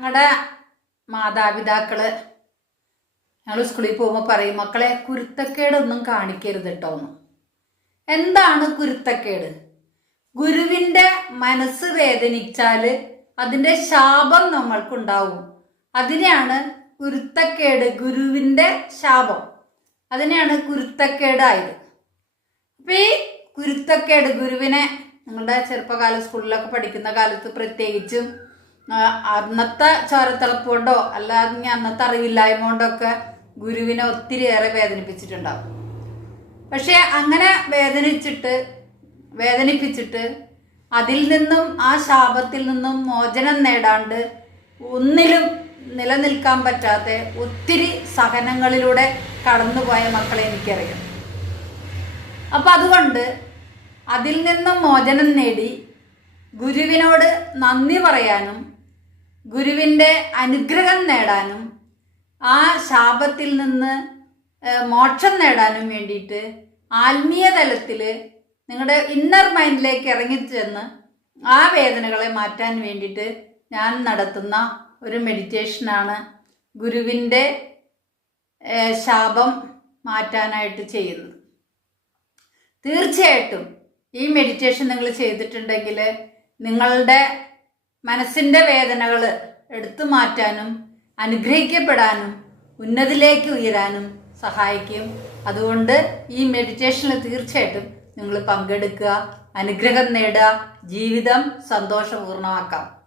ഞങ്ങളുടെ മാതാപിതാക്കൾ ഞങ്ങൾ സ്കൂളിൽ പോകുമ്പോൾ പറയും മക്കളെ കുരുത്തക്കേടൊന്നും കാണിക്കരുത് കേട്ടോ എന്ന്. എന്താണ് കുരുത്തക്കേട്? ഗുരുവിന്റെ മനസ്സ് വേദനിച്ചാൽ അതിന്റെ ശാപം നമ്മൾക്കുണ്ടാവും. അതിനെയാണ് കുരുത്തക്കേട് ഗുരുവിന്റെ ശാപം. അതിനെയാണ് കുരുത്തക്കേടായത്. അപ്പം ഈ കുരുത്തക്കേട് ഗുരുവിനെ നിങ്ങളുടെ ചെറുപ്പകാല സ്കൂളിലൊക്കെ പഠിക്കുന്ന കാലത്ത് പ്രത്യേകിച്ചും അന്നത്തെ ചോരത്തിളപ്പ് കൊണ്ടോ അല്ലാതെ അന്നത്തെ അറിവില്ലായ്മ കൊണ്ടൊക്കെ ഗുരുവിനെ ഒത്തിരിയേറെ വേദനിപ്പിച്ചിട്ടുണ്ടാവും. പക്ഷെ അങ്ങനെ വേദനിച്ചിട്ട് വേദനിപ്പിച്ചിട്ട് അതിൽ നിന്നും ആ ശാപത്തിൽ നിന്നും മോചനം നേടാണ്ട് ഒന്നിലും നിലനിൽക്കാൻ പറ്റാത്ത ഒത്തിരി സഹനങ്ങളിലൂടെ കടന്നുപോയ മക്കളെ എനിക്കറിയാം. അപ്പൊ അതുകൊണ്ട് അതിൽ നിന്നും മോചനം നേടി ഗുരുവിനോട് നന്ദി പറയാനും ഗുരുവിന്റെ അനുഗ്രഹം നേടാനും ആ ശാപത്തിൽ നിന്ന് മോക്ഷം നേടാനും വേണ്ടിയിട്ട് ആത്മീയ തലത്തിൽ നിങ്ങളുടെ ഇന്നർ മൈൻഡിലേക്ക് ഇറങ്ങിച്ചെന്ന് ആ വേദനകളെ മാറ്റാൻ വേണ്ടിയിട്ട് ഞാൻ നടത്തുന്ന ഒരു മെഡിറ്റേഷനാണ് ഗുരുവിന്റെ ശാപം മാറ്റാനായിട്ട് ചെയ്യുന്നത്. തീർച്ചയായിട്ടും ഈ മെഡിറ്റേഷൻ നിങ്ങൾ ചെയ്തിട്ടുണ്ടെങ്കിൽ നിങ്ങളുടെ മനസ്സിന്റെ വേദനകൾ എടുത്തു മാറ്റാനും അനുഗ്രഹിക്കപ്പെടാനും ഉന്നതിലേക്ക് ഉയരാനും സഹായിക്കും. അതുകൊണ്ട് ഈ മെഡിറ്റേഷനിൽ തീർച്ചയായിട്ടും നിങ്ങൾ പങ്കെടുക്കുക അനുഗ്രഹം നേടുക ജീവിതം സന്തോഷപൂർണമാക്കാം